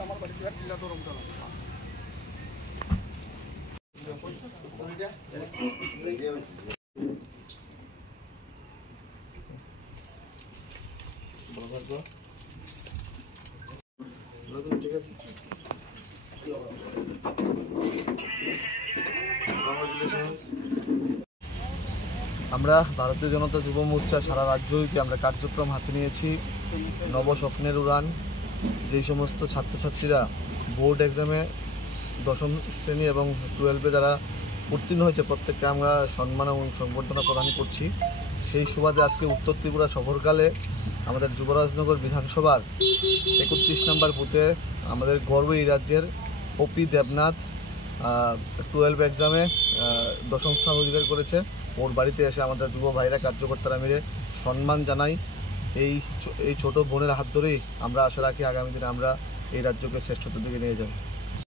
আমরা ভারতীয় জনতা যুব মোর্চা সারা রাজ্যকে আমরা কার্যক্রম হাতে নিয়েছি। নবস্বপ্নের উড়ান, যেই সমস্ত ছাত্রছাত্রীরা বোর্ড এক্সামে 10ম শ্রেণী এবং 12-এ যারা উত্তীর্ণ হয়েছে প্রত্যেককে আমরা সম্মান এবং সংবর্ধনা প্রদান করছি। সেই সুবাদে আজকে উত্তর ত্রিপুরা সফরকালে আমাদের যুবরাজনগর বিধানসভার 31 নম্বর বুথে আমাদের গর্ব এই রাজ্যের ওপি দেবনাথ 12 এক্সামে 10ম স্থান অধিকার করেছে। ওর বাড়িতে এসে আমাদের যুব ভাইরা কার্যকর্তারা মিলে সম্মান জানাই। এই ছোট বোনের হাত ধরেই আমরা আশা রাখি আগামী দিনে আমরা এই রাজ্যকে শ্রেষ্ঠত্বের দিকে নিয়ে যাব।